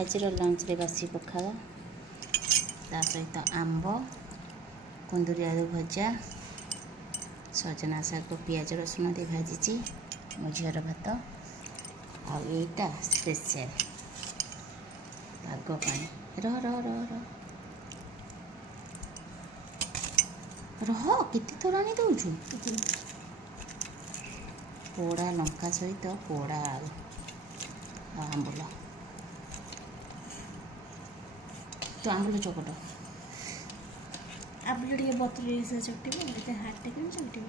ଆଜିର ଲଞ୍ଚରେ ବାସି ପଖାଳ ତା ସହିତ ଆମ୍ବ, କୁନ୍ଦୁରି ଆଳୁ ଭଜା, ସଜନା ଶାଗ ପିଆଜ ରସୁଣ ଦେଇ ଭାଜିଛି, ମୋ ଝିଅର ଭାତ। ଆଉ ଏଇଟା ସ୍ପେଶାଲ ପାଗ ପାଣି। ରହ ରହ ରହ ରହ ରହ, କେତେ ତୋରାଣି ଦେଉଛୁ? ପୋଡ଼ା ଲଙ୍କା ସହିତ ପୋଡ଼ା ଆଳୁ ଆଉ ଆମ୍ବୁଲ। ତ ଆମ୍ବୁଲ ଚକଟ। ଆମ୍ବୁଲ ଟିକେ ବତୁରେଇ ସେ ଚକଟିବ, ଏତେ ହାର୍ଡ଼ ଟିକେ ଚକଟିବ।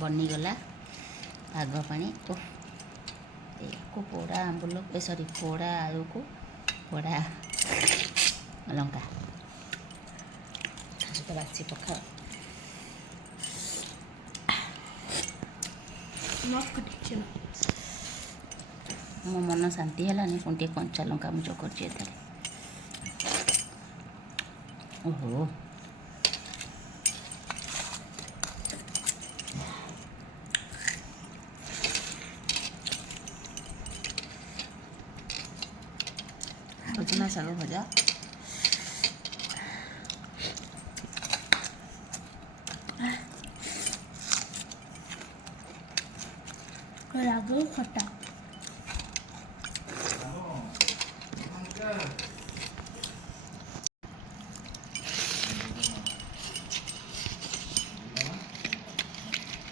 ବନିଗଲା ପାଗ ପାଣି। ଏକୁ ପୋଡ଼ା ଆମ୍ବୁଲ ପୋଡ଼ା ଆଳୁକୁ ପୋଡ଼ା ଲଙ୍କା ତା ସହିତ ବାସି ପଖାଳ। ମୋ ମନ ଶାନ୍ତି ହେଲାନି, ପୁଣି ଟିକେ କଞ୍ଚା ଲଙ୍କା ମୁଁ ଚକଟିଛି ଏଥିରେ। ଓହୋ, ସଜନା ଶାଗ ଭଜା। ରାଗ ଖଟା।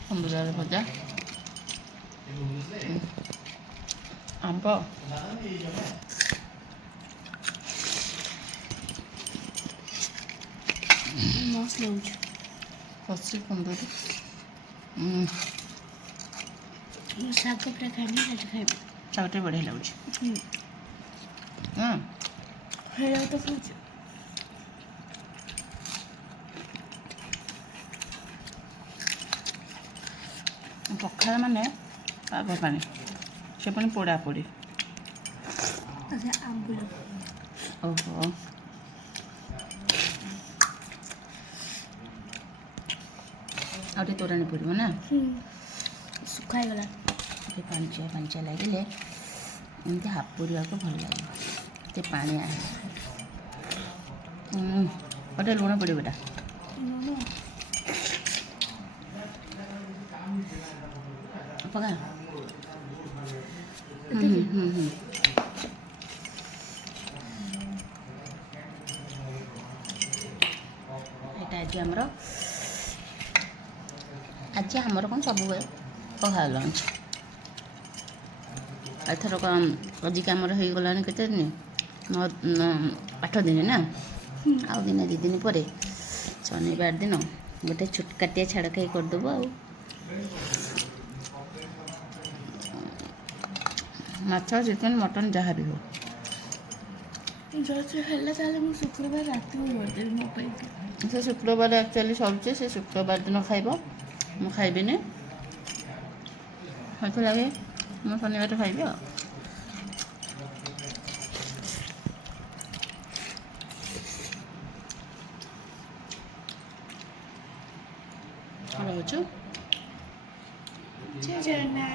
କୁନ୍ଦୁରି ଆଳୁ ଭଜା, ଆମ୍ବ, ମସ୍ତ ଲାଗୁଛି। କଷି କୁନ୍ଦୁରି। ଶାଗ ପୁରା ଖାଇନି, ଆଜି ଖାଇବି। ଶାଗ ଟିକେ ବଢ଼ିଆ ଲାଗୁଛି। ହେଇଯାଉ ତ ଖାଉଛି। ପଖାଳ ମାନେ ପାଗ ପାଣି, ସେ ପୁଣି ପୋଡ଼ା ପୋଡ଼ି। ଆଚ୍ଛା, ଆମ୍ବୁଲ। ଓହୋ, ଆଉ ଟିକେ ତୋରାଣି ପଡ଼ିବ ନା? ଶୁଖା ହେଇଗଲା। ଟିକେ ପାଣିଚିଆ ଲାଗିଲେ ଏମିତି ହାପୁଡ଼ିବାକୁ ଭଲ ଲାଗିବ। ଟିକେ ପାଣିଆ ଗୋଟେ ଲୁଣ ପଡ଼ିବ ଏଟା। ପକା। ଏଇଟା ଆଜି ଆମର କ'ଣ ସବୁବେଳେ ପଖାଳ ଲଞ୍ଚ। ଏଥର କ'ଣ ଆଜିକି ଆମର ହେଇଗଲାଣି କେତେ ଦିନ? 8 ଦିନ ନା? ଆଉ ଦିନେ 2 ଦିନ ପରେ ଶନିବାର ଦିନ ଗୋଟେ ଛୋଟକାଟିଆ ଛାଡ଼ ଖାଇ କରିଦେବୁ ଆଉ। ମାଛ, ଚିକେନ, ମଟନ୍ ଯାହା ବି ହଉ। ଯଦି ହେଲା ତାହେଲେ ମୁଁ ଶୁକ୍ରବାର ରାତିକୁ କରିଦେବି ମୋ ପାଇଁ। ସେ ଶୁକ୍ରବାର ଆକ୍ଚୁଆଲି ସରୁଛି, ସେ ଶୁକ୍ରବାର ଦିନ ଖାଇବ, ମୁଁ ଖାଇବିନି। ସେଥିଲାଗି ମୁଁ ଶନିବାର ଖାଇବି ଆଉ। ରହୁଛୁ। ଜୟ ଜଗନ୍ନାଥ।